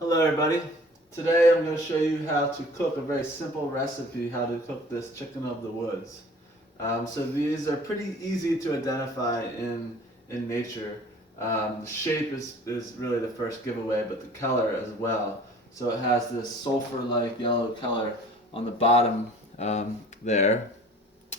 Hello everybody. Today I'm going to show you how to cook a very simple recipe, how to cook this chicken of the woods. So these are pretty easy to identify in nature. The shape is really the first giveaway, but the color as well. So it has this sulfur-like yellow color on the bottom there.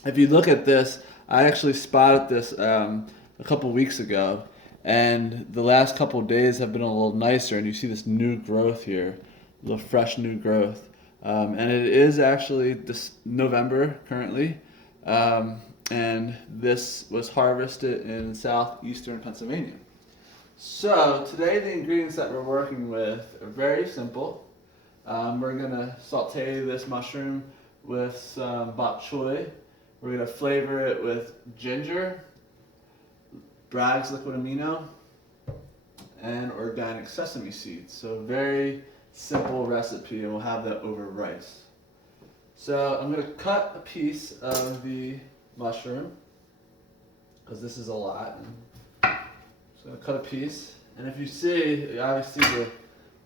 If you look at this, I actually spotted this a couple weeks ago, and the last couple of days have been a little nicer, and you see this new growth here, a little fresh new growth. And it is actually this November currently, and this was harvested in southeastern Pennsylvania. So today the ingredients that we're working with are very simple. We're gonna saute this mushroom with some bok choy. We're gonna flavor it with ginger, Bragg's liquid amino, and organic sesame seeds. So very simple recipe, and we'll have that over rice. So I'm gonna cut a piece of the mushroom because this is a lot. So I'm gonna cut a piece, and if you see, obviously there's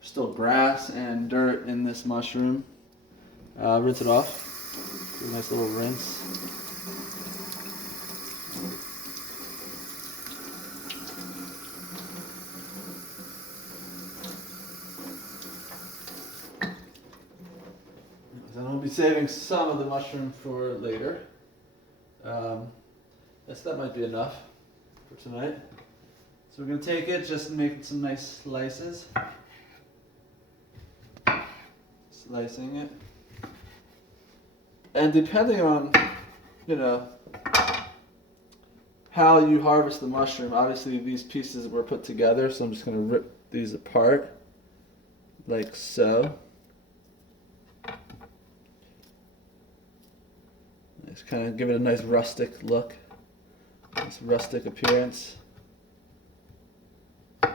still grass and dirt in this mushroom. Rinse it off. Do a nice little rinse. Then we'll be saving some of the mushroom for later. Guess that might be enough for tonight. So we're going to take it, just make some nice slices. Slicing it. And depending on, how you harvest the mushroom, obviously these pieces were put together, so I'm just going to rip these apart like so. Just kind of give it a nice rustic look, nice rustic appearance. So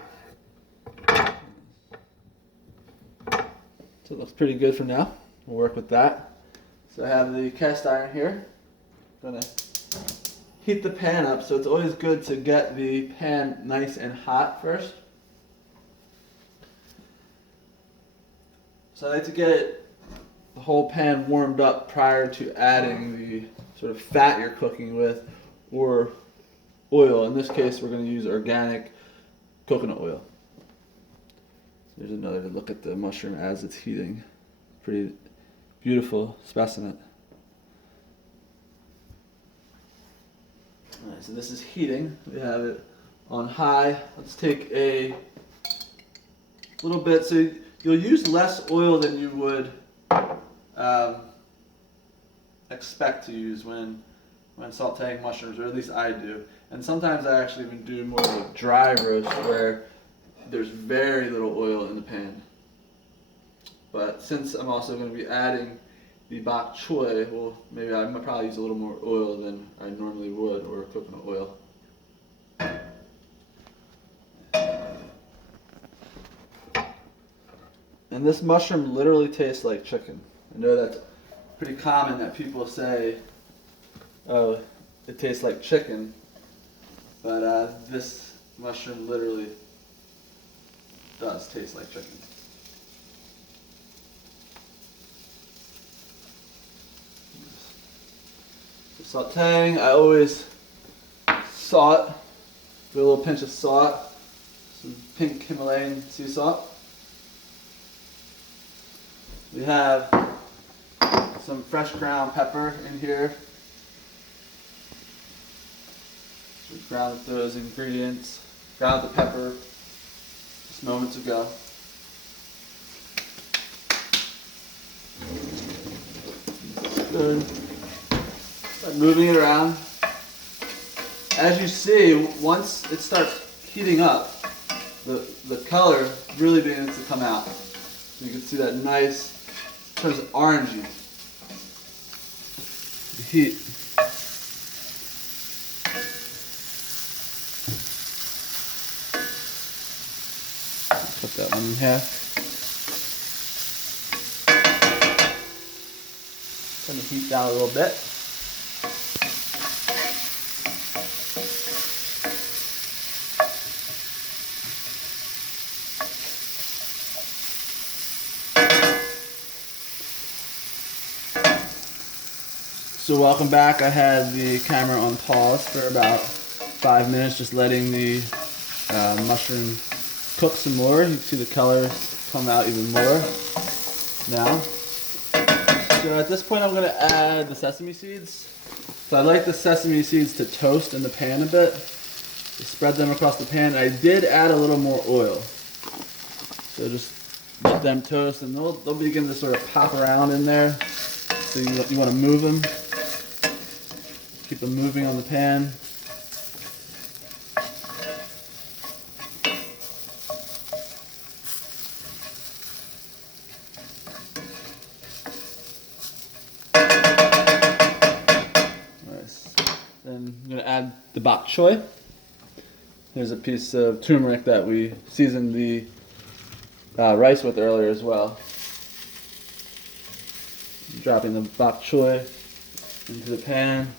it looks pretty good for now. We'll work with that. So I have the cast iron here. Gonna heat the pan up, so it's always good to get the pan nice and hot first. So I like to get the whole pan warmed up prior to adding the sort of fat you're cooking with or oil. In this case, we're going to use organic coconut oil. There's another look at the mushroom as it's heating. Pretty beautiful specimen. Alright, so this is heating. We have it on high. Let's take a little bit. So you'll use less oil than you would expect to use when sauteing mushrooms, or at least I do. And sometimes I actually even do more of a dry roast where there's very little oil in the pan. But since I'm also going to be adding the bok choy, well, maybe I might probably use a little more oil than I normally would, or coconut oil. And this mushroom literally tastes like chicken. I know that's pretty common that people say, oh, it tastes like chicken, but this mushroom literally does taste like chicken. For sauteing, I always salt, do a little pinch of salt, some pink Himalayan sea salt. We have some fresh ground pepper in here. We ground those ingredients, ground the pepper just moments ago. Good. Start moving it around. As you see, once it starts heating up, the color really begins to come out. So you can see that nice, turns orangey. The heat. Cut that one in half. Turn the heat down a little bit. So welcome back. I had the camera on pause for about 5 minutes, just letting the mushroom cook some more. You can see the color come out even more now. So at this point I'm going to add the sesame seeds. So I like the sesame seeds to toast in the pan a bit. Just spread them across the pan. I did add a little more oil. So just let them toast and they'll begin to sort of pop around in there. So you want to move them. Keep them moving on the pan. Nice. Then I'm going to add the bok choy. Here's a piece of turmeric that we seasoned the rice with earlier as well. Dropping the bok choy into the pan.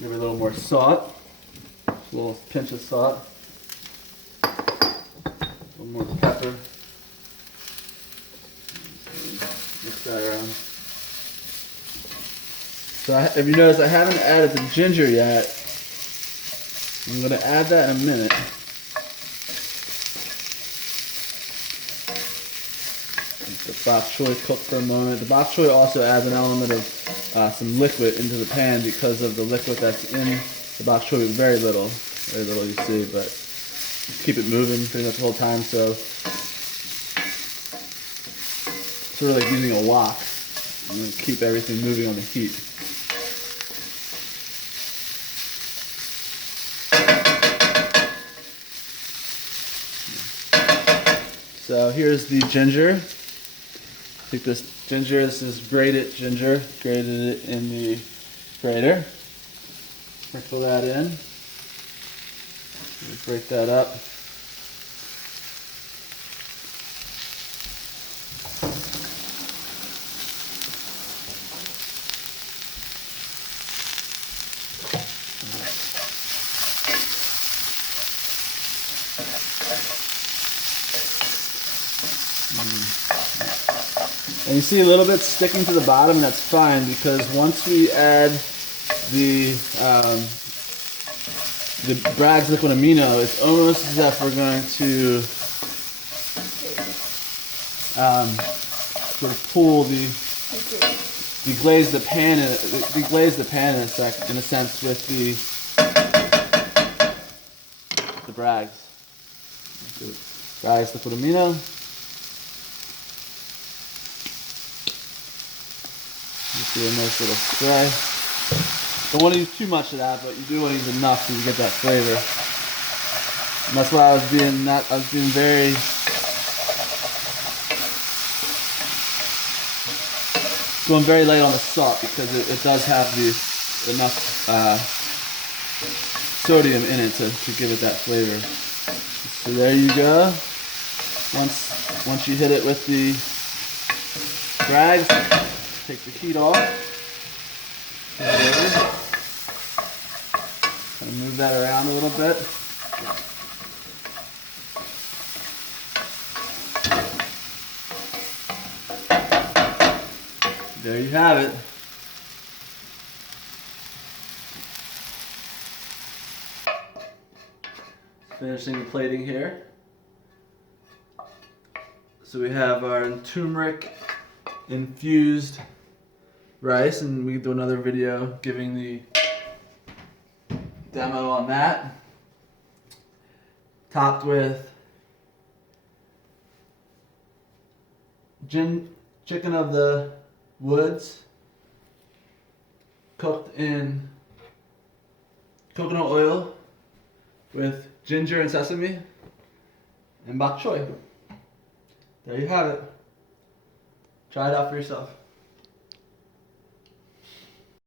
Give it a little more salt, a little pinch of salt, a little more pepper. Mix that around. So if you notice, I haven't added the ginger yet. I'm going to add that in a minute. Let the bok choy cook for a moment. The bok choy also adds an element of some liquid into the pan because of the liquid that's in the bok choy. Very little you see, but keep it moving pretty much the whole time. So sort of like using a wok. I'm going to keep everything moving on the heat. So here's the ginger. Take this ginger, this is grated ginger, grated it in the grater. Sprinkle that in. Break that up. And you see a little bit sticking to the bottom, that's fine because once we add the Bragg's liquid amino, it's almost as if we're going to sort of pull deglaze the pan in a sense with the Bragg's liquid amino. You see a nice little spray. Don't want to use too much of that, but you do want to use enough so you get that flavor. And that's why I was being very going very light on the salt because it does have enough sodium in it to give it that flavor. So there you go. Once you hit it with the Bragg's, take the heat off. Kind of move that around a little bit. There you have it. Finishing the plating here. So we have our turmeric infused rice, and we can do another video giving the demo on that. Topped with chicken of the woods, cooked in coconut oil with ginger and sesame, and bok choy. There you have it. Try it out for yourself.